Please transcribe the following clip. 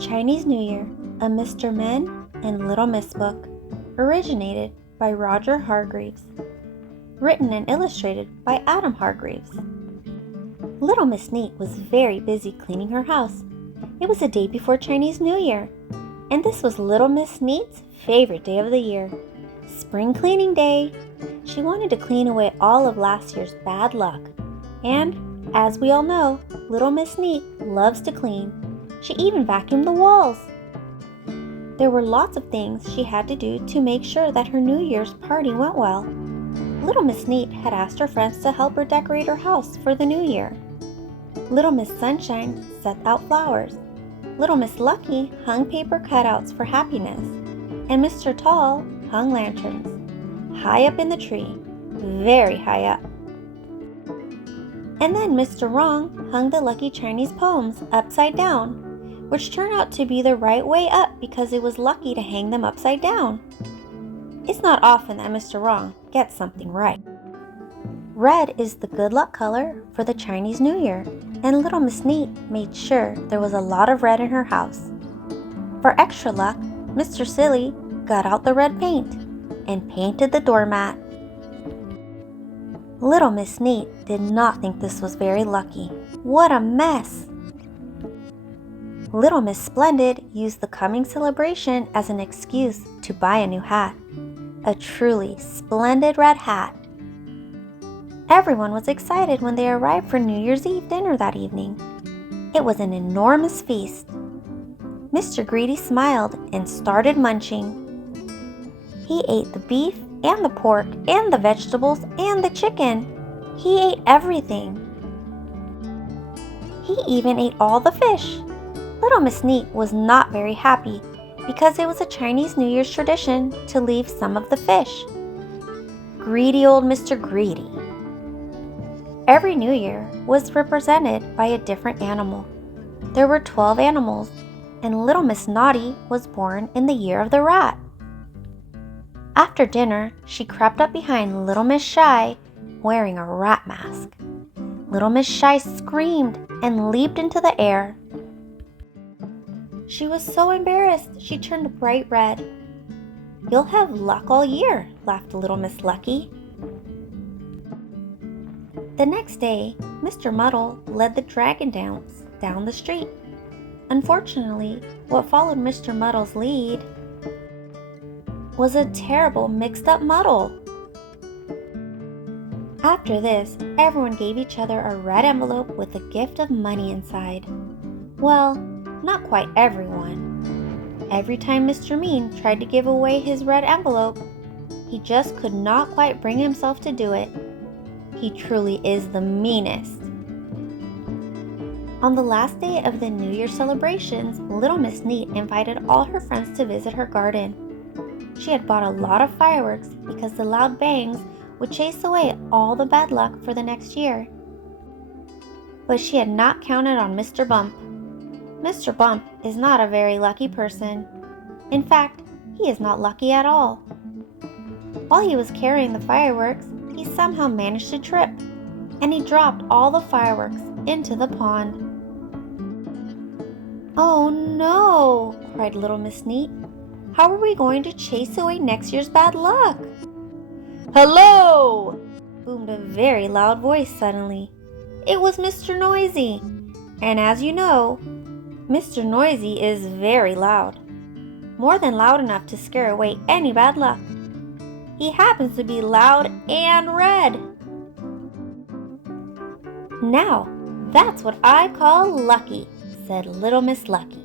Chinese New Year, a Mr. Men and Little Miss book, originated by Roger Hargreaves, written and illustrated by Adam Hargreaves. Little Miss Neat was very busy cleaning her house. It was the day before Chinese New Year, and this was Little Miss Neat's favorite day of the year, Spring Cleaning Day. She wanted to clean away all of last year's bad luck, and, as we all know, Little Miss Neat loves to clean. She even vacuumed the walls. There were lots of things she had to do to make sure that her New Year's party went well. Little Miss Neat had asked her friends to help her decorate her house for the new year. Little Miss Sunshine set out flowers. Little Miss Lucky hung paper cutouts for happiness. And Mr. Tall hung lanterns, high up in the tree, very high up. And then Mr. Wrong hung the lucky Chinese poems upside down, which turned out to be the right way up because it was lucky to hang them upside down. It's not often that Mr. Wrong gets something right. Red is the good luck color for the Chinese New Year, and Little Miss Neat made sure there was a lot of red in her house. For extra luck, Mr. Silly got out the red paint and painted the doormat. Little Miss Neat did not think this was very lucky. What a mess! Little Miss Splendid used the coming celebration as an excuse to buy a new hat. A truly splendid red hat. Everyone was excited when they arrived for New Year's Eve dinner that evening. It was an enormous feast. Mr. Greedy smiled and started munching. He ate the beef and the pork and the vegetables and the chicken. He ate everything. He even ate all the fish. Little Miss Neat was not very happy because it was a Chinese New Year's tradition to leave some of the fish. Greedy old Mr. Greedy. Every New Year was represented by a different animal. There were 12 animals, and Little Miss Naughty was born in the year of the rat. After dinner, she crept up behind Little Miss Shy, wearing a rat mask. Little Miss Shy screamed and leaped into the air. She was so embarrassed, she turned bright red. "You'll have luck all year," laughed Little Miss Lucky. The next day, Mr. Muddle led the dragon dance down the street. Unfortunately, what followed Mr. Muddle's lead was a terrible mixed-up muddle. After this, everyone gave each other a red envelope with a gift of money inside. Well, not quite everyone. Every time Mr. Mean tried to give away his red envelope, he just could not quite bring himself to do it. He truly is the meanest. On the last day of the New Year celebrations, Little Miss Neat invited all her friends to visit her garden. She had bought a lot of fireworks because the loud bangs would chase away all the bad luck for the next year. But she had not counted on Mr. Bump. Mr. Bump is not a very lucky person. In fact, he is not lucky at all. While he was carrying the fireworks, he somehow managed to trip, and he dropped all the fireworks into the pond. "Oh no!" cried Little Miss Neat. "How are we going to chase away next year's bad luck?" "Hello!" boomed a very loud voice suddenly. It was Mr. Noisy, and as you know, Mr. Noisy is very loud. More than loud enough to scare away any bad luck. He happens to be loud and red. "Now, that's what I call lucky," said Little Miss Lucky.